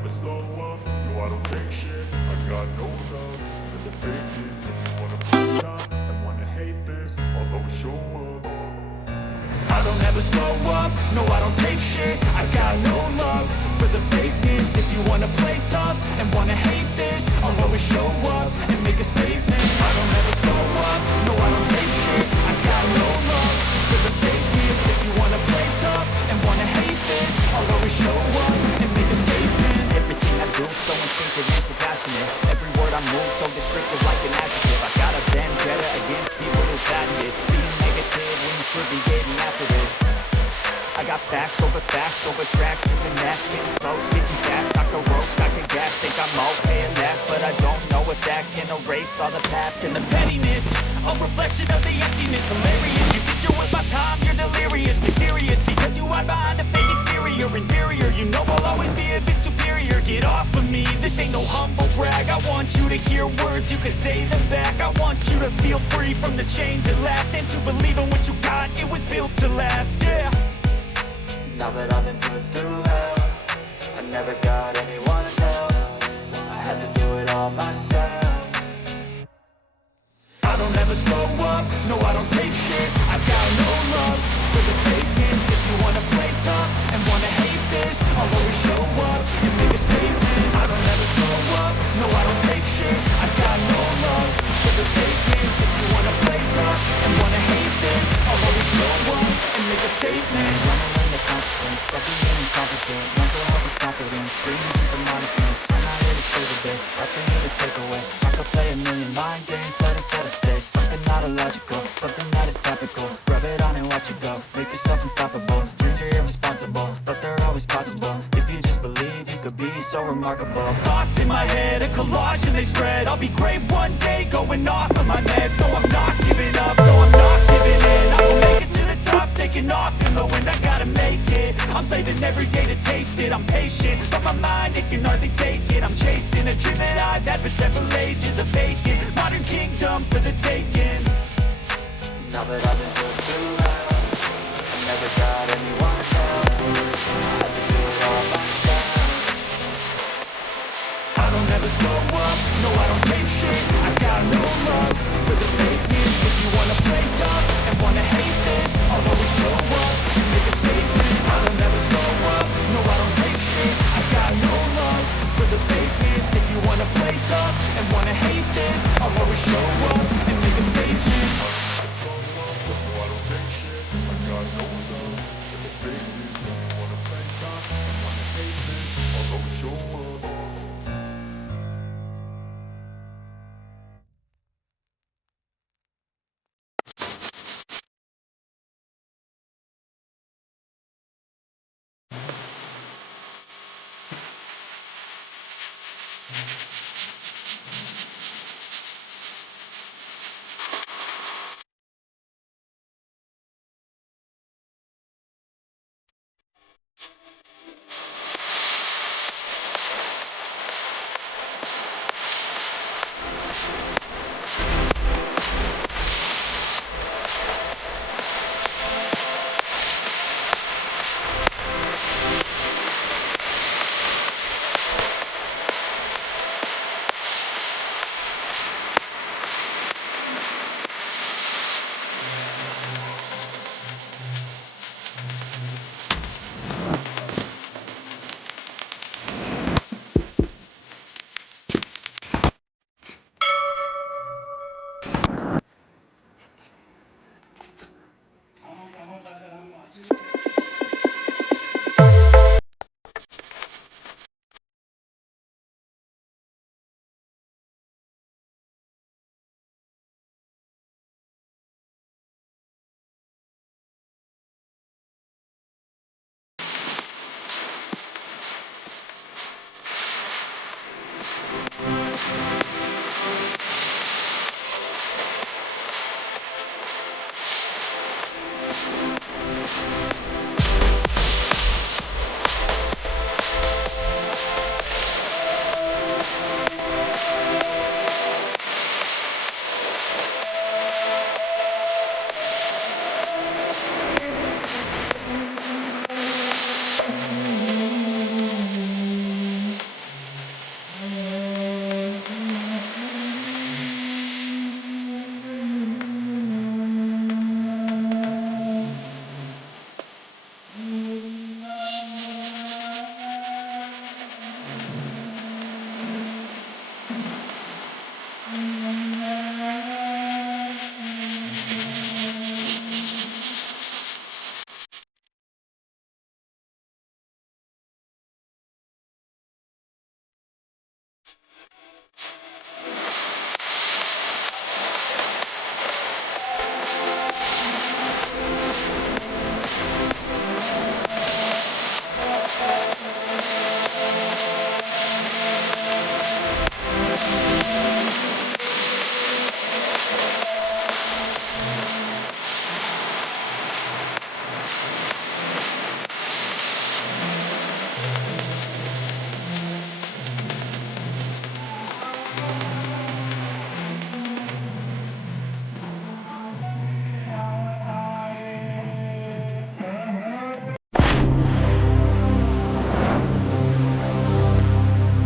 never slow up, no I don't take shit. I got no love for the fakeness. If you wanna play tough and wanna hate this, I'll always show up. I don't ever slow up, no I don't take shit. I got no love for the fakeness. If you wanna play tough and wanna hate this, I'll always show up and make a statement. I don't ever slow up, no I don't take shit. I got no love for the fakeness. If you wanna play tough and wanna hate this, I'll always show up and make a statement. Everything I do so instinctive and so passionate. Every word I move so descriptive like an adjective. I got a vendetta against people who patent it. Being negative when you should be getting after it. I got facts over tracks. Isn't that spitting slow, speaking fast? I can roast, I can gas. Think I'm okay at last, but I don't know if that can erase all the past and the pettiness. A reflection of the emptiness. Hilarious. You think you're worth my time? You're delirious, mysterious, because you hide behind a fake exterior. Inferior, you know I'll always be a bit superior. Get off of me, this ain't no humble brag. I want you to hear words, you can say them back. I want you to feel free from the chains at last, and to believe in what you got, it was built to last, yeah. Now that I've been put through hell, I never got anyone's help. I had to do it all myself. I don't ever slow up, no I don't take shit. I got no love for the fakeness. If you wanna play tough and wanna hate this, I'll always show up and make a statement. I don't ever slow up, no I don't take shit. I got no love for the fakeness. If you wanna play tough and wanna hate this, I'll always show up and make a statement. Consequence of being incompetent. Mental health is confidence, dreams into modestness. I'm not here to save the day, that's for you to take away. I could play a million mind games, but instead I say something not illogical, something that is topical. Rub it on and watch it go, make yourself unstoppable. Dreams are irresponsible, but they're always possible. If you just believe, you could be so remarkable. Thoughts in my head, a collage and they spread. I'll be great one day, going off of my meds. No, I'm not giving up, no, I'm not giving in. I will make it to the top, taking off in the wind. I gotta make it, I'm saving every day to taste it. I'm patient, but my mind, it can hardly take it. I'm chasing a dream that I've had for several ages. A vacant, modern kingdom for the taking. Now that I've been put through hell, I never got